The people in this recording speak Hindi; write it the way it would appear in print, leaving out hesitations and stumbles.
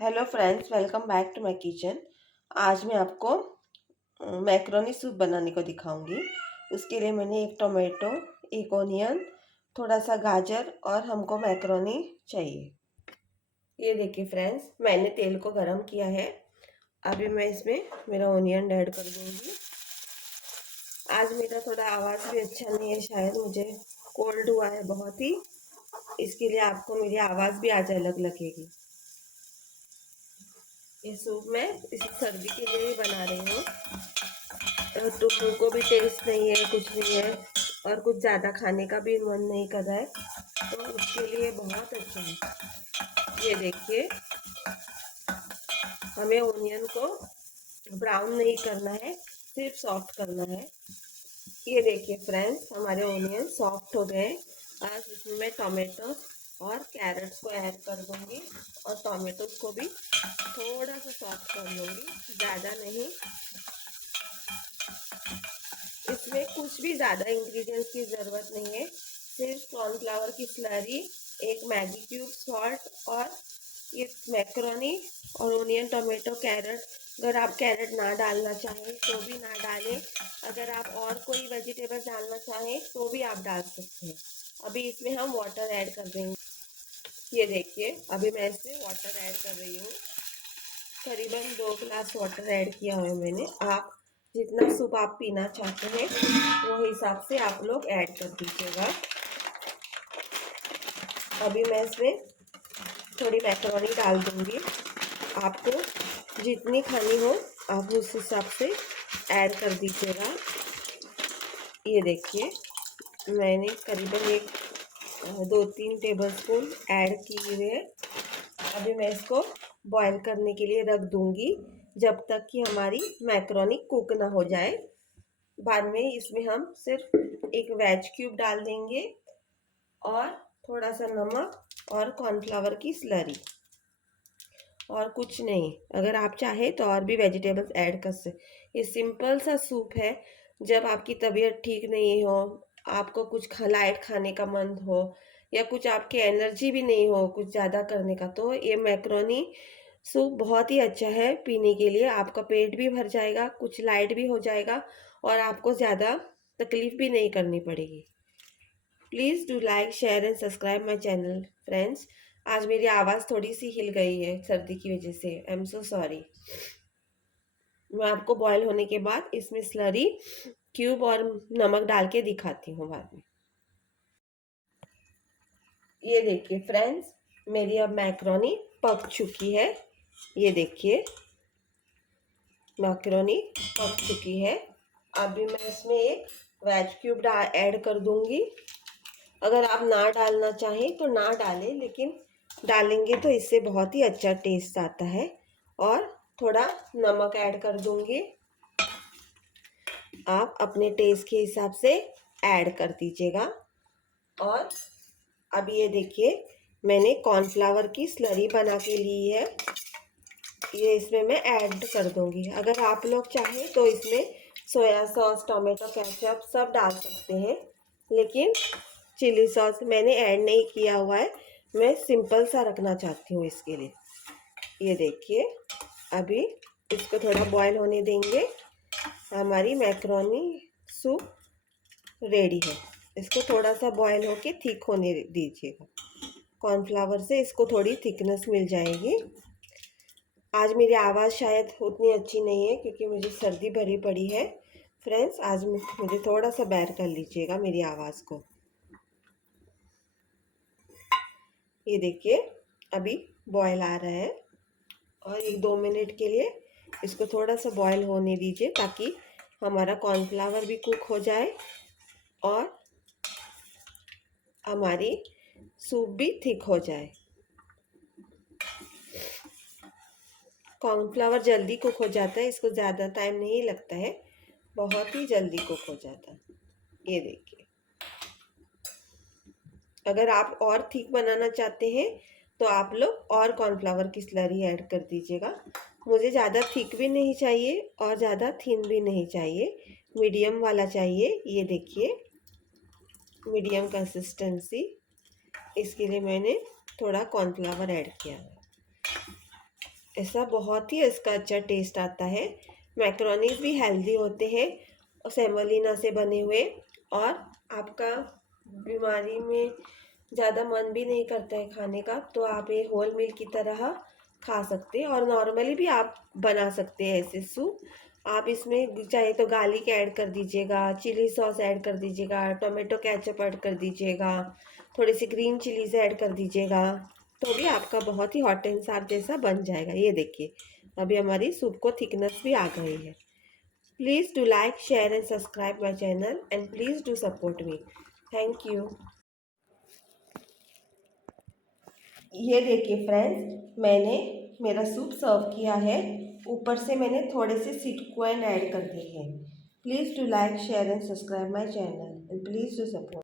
Hello friends, welcome back to my kitchen. आज मैं आपको मैक्रोनी सूप बनाने को दिखाऊंगी। उसके लिए मैंने एक टोमेटो, एक ऑनियन, थोड़ा सा गाजर और हमको मैक्रोनी चाहिए। ये देखिए फ्रेंड्स, मैंने तेल को गरम किया है। अभी मैं इसमें मेरा ऑनियन ऐड कर दूंगी। आज मेरा थोड़ा आवाज़ भी अच्छा नहीं है, शायद मुझे कोल्ड हुआ है बहुत ही, इसके लिए आपको मेरी आवाज़ भी आज अलग लगेगी। ये सूप मैं इस सर्दी के लिए ही बना रही हूँ। तो मुँह को भी टेस्ट नहीं है, कुछ नहीं है, और कुछ ज़्यादा खाने का भी मन नहीं कर रहा है, तो उसके लिए बहुत अच्छा है। ये देखिए, हमें ओनियन को ब्राउन नहीं करना है, सिर्फ सॉफ्ट करना है। ये देखिए फ्रेंड्स, हमारे ओनियन सॉफ्ट हो गए। आज इसमें मैं टोमेटो और कैरेट्स को ऐड कर दूंगी, और टोमेटोज को भी थोड़ा सा सॉफ्ट कर लूँगी, ज़्यादा नहीं। इसमें कुछ भी ज़्यादा इंग्रेडिएंट्स की ज़रूरत नहीं है, सिर्फ कॉर्नफ्लावर की स्लरी, एक मैगी क्यूब, सॉल्ट, और ये मैक्रोनी और ओनियन, टोमेटो, कैरेट। अगर आप कैरेट ना डालना चाहें तो भी ना डालें, अगर आप और कोई वेजिटेबल डालना चाहें तो भी आप डाल सकते हैं। अभी इसमें हम वाटर ऐड कर देंगे। ये देखिए, अभी मैं इसमें वाटर ऐड कर रही हूँ। करीबन 2 गिलास वाटर ऐड किया हुआ है मैंने। आप जितना सूप आप पीना चाहते हैं वो हिसाब से आप लोग ऐड कर दीजिएगा। अभी मैं इसमें थोड़ी मैक्रोनी डाल दूंगी। आपको जितनी खानी हो आप उस हिसाब से ऐड कर दीजिएगा। ये देखिए, मैंने करीबन 2-3 टेबलस्पून ऐड किए हुए हैं। अभी मैं इसको बॉईल करने के लिए रख दूंगी, जब तक कि हमारी मैक्रोनी कुक ना हो जाए। बाद में इसमें हम सिर्फ एक वेज क्यूब डाल देंगे, और थोड़ा सा नमक और कॉर्नफ्लावर की स्लरी, और कुछ नहीं। अगर आप चाहे तो और भी वेजिटेबल्स ऐड कर सकते। ये सिंपल सा सूप है। जब आपकी तबीयत ठीक नहीं हो, आपको कुछ लाइट खाने का मन हो, या कुछ आपके एनर्जी भी नहीं हो कुछ ज़्यादा करने का, तो ये मैक्रोनी सूप बहुत ही अच्छा है पीने के लिए। आपका पेट भी भर जाएगा, कुछ लाइट भी हो जाएगा, और आपको ज़्यादा तकलीफ भी नहीं करनी पड़ेगी। Please do like, share and subscribe my channel friends. आज मेरी आवाज़ थोड़ी सी हिल गई है सर्दी की वजह से, आई एम सो सॉरी। मैं आपको बॉयल होने के बाद इसमें स्लरी, क्यूब और नमक डाल के दिखाती हूँ बाद में। ये देखिए फ्रेंड्स, मेरी अब मैक्रोनी पक चुकी है। ये देखिए, मैक्रोनी पक चुकी है। अभी मैं इसमें एक वेज क्यूब ऐड कर दूंगी। अगर आप ना डालना चाहें तो ना डालें, लेकिन डालेंगे तो इससे बहुत ही अच्छा टेस्ट आता है। और थोड़ा नमक ऐड कर दूंगी, आप अपने टेस्ट के हिसाब से ऐड कर दीजिएगा। और अब ये देखिए, मैंने कॉर्नफ्लावर की स्लरी बना के ली है, ये इसमें मैं ऐड कर दूंगी। अगर आप लोग चाहें तो इसमें सोया सॉस, टोमेटो केचप सब डाल सकते हैं, लेकिन चिली सॉस मैंने ऐड नहीं किया हुआ है। मैं सिंपल सा रखना चाहती हूँ इसके लिए। ये देखिए, अभी इसको थोड़ा बॉईल होने देंगे। हमारी मैक्रोनी सूप रेडी है। इसको थोड़ा सा बॉईल होके थिक होने दीजिएगा। कॉर्नफ्लावर से इसको थोड़ी थिकनेस मिल जाएगी। आज मेरी आवाज़ शायद उतनी अच्छी नहीं है क्योंकि मुझे सर्दी भरी पड़ी है। फ्रेंड्स, आज मुझे थोड़ा सा बेयर कर लीजिएगा मेरी आवाज़ को। ये देखिए, अभी बॉयल आ रहा है, और 1-2 मिनट के लिए इसको थोड़ा सा बॉयल होने दीजिए, ताकि हमारा कॉर्नफ्लावर भी कुक हो जाए और हमारी सूप भी थिक हो जाए। कॉर्नफ्लावर जल्दी कुक हो जाता है, इसको ज़्यादा टाइम नहीं लगता है, बहुत ही जल्दी कुक हो जाता है। ये देखिए, अगर आप और थिक बनाना चाहते हैं तो आप लोग और कॉर्नफ्लावर की स्लरी ऐड कर दीजिएगा। मुझे ज़्यादा थिक भी नहीं चाहिए और ज़्यादा थिन भी नहीं चाहिए, मीडियम वाला चाहिए। ये देखिए, मीडियम कंसिस्टेंसी, इसके लिए मैंने थोड़ा कॉर्नफ्लावर ऐड किया है। ऐसा बहुत ही इसका अच्छा टेस्ट आता है। मैक्रोनीज भी हेल्दी होते हैं और सेमोलिना से बने हुए, और आपका बीमारी में ज़्यादा मन भी नहीं करता है खाने का, तो आप ये होल मील की तरह खा सकते हैं। और नॉर्मली भी आप बना सकते हैं ऐसे सूप। आप इसमें चाहे तो गार्लिक ऐड कर दीजिएगा, चिली सॉस ऐड कर दीजिएगा, टोमेटो केचप ऐड कर दीजिएगा, थोड़ी सी ग्रीन चिलीज ऐड कर दीजिएगा, तो भी आपका बहुत ही हॉट एंड सार जैसा बन जाएगा। ये देखिए, अभी हमारी सूप को थिकनेस भी आ गई है। Please do like, share and subscribe my channel, and please do support me. Thank you. ये देखिए फ्रेंड्स, मैंने मेरा सूप सर्व किया है। ऊपर से मैंने थोड़े से स्वीट कॉर्न ऐड कर दिए हैं। Please do like, share and subscribe my channel, and please do support.